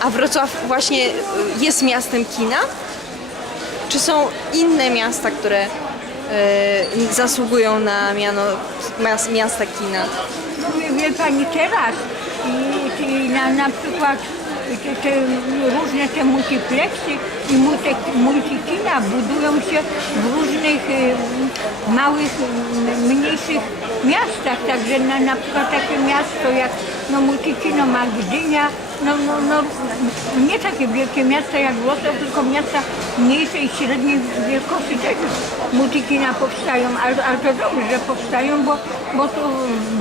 A Wrocław właśnie y, jest miastem kina? Czy są inne miasta, które y, zasługują na miano mias- miasta kina? No wie, pani teraz i, i na, na przykład te, te różne te multiplexy i multi, multikina budują się w różnych y, małych, mniejszych miastach. Także na, na przykład takie miasto jak no, multikino ma Gdynia, no, no, no, nie takie wielkie miasta jak Wrocław, tylko miasta mniejszej i średniej wielkości też multikina powstają, ale, ale to dobrze, że powstają, bo, bo tu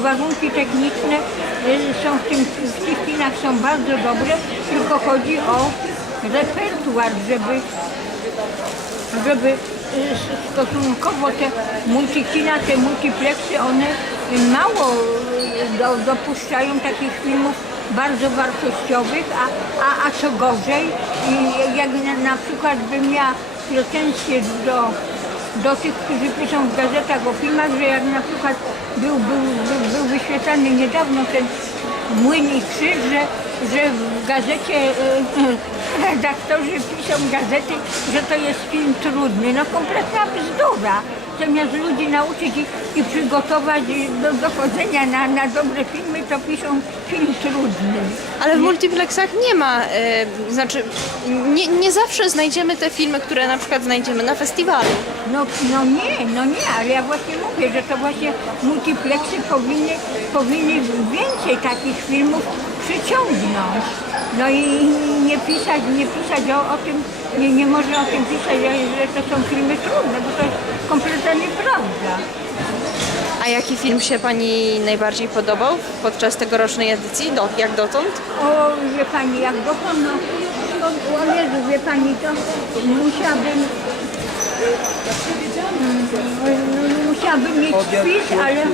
warunki techniczne y, są w, tym, w tych kinach są bardzo dobre, tylko chodzi o repertuar, żeby żeby y, stosunkowo te multikina, te multiplexy, one mało y, do, dopuszczają takich filmów bardzo wartościowych, a, a, a co gorzej, i jak na, na przykład bym miała pretensje do, do tych, którzy piszą w gazetach o filmach, że jak na przykład był, był, był, był wyświetlany niedawno ten Młyn i Krzyż, że, że w gazecie e, redaktorzy piszą gazety, że to jest film trudny. No kompletna bzdura. Zamiast ludzi nauczyć i, i przygotować do dochodzenia na, na dobre filmy, to piszą film trudny. Ale w multiplexach nie ma, y, znaczy nie, nie zawsze znajdziemy te filmy, które na przykład znajdziemy na festiwalu. No, no nie, no nie, ale ja właśnie mówię, że to właśnie multiplexy powinny, powinny więcej takich filmów przyciągnąć. No i nie pisać, nie pisać o, o tym, nie, nie można o tym pisać, że, to są filmy trudne, bo to jest kompletna nieprawda. A jaki film się Pani najbardziej podobał podczas tegorocznej edycji, do, jak dotąd? O, wie pani, jak go no, no, o Jezu, wie pani, to musiałabym, mm, no, musiałabym mieć spis, ale,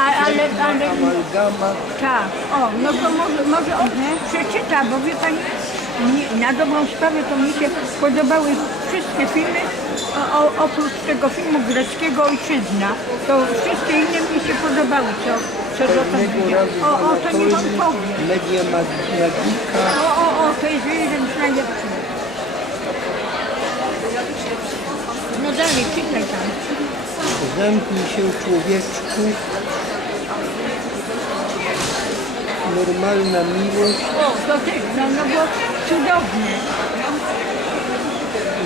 ale, ale, ale tak, o, no to może, może on przeczyta, bo wie pani, na dobrą sprawę to mi się podobały wszystkie filmy, o, o, oprócz tego filmu greckiego Ojczyzna, to wszystkie inne mi się podobały, co, co widziałam. razu O, o, to nie pan Anatolii, powie. Media Magika. O, o, o, to jest jeden z najlepszych. No dalej, czytaj tam. Zamknij się człowieczku. Normalna miłość. O, to też, no, no bo cudowne.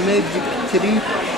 Magic Trip.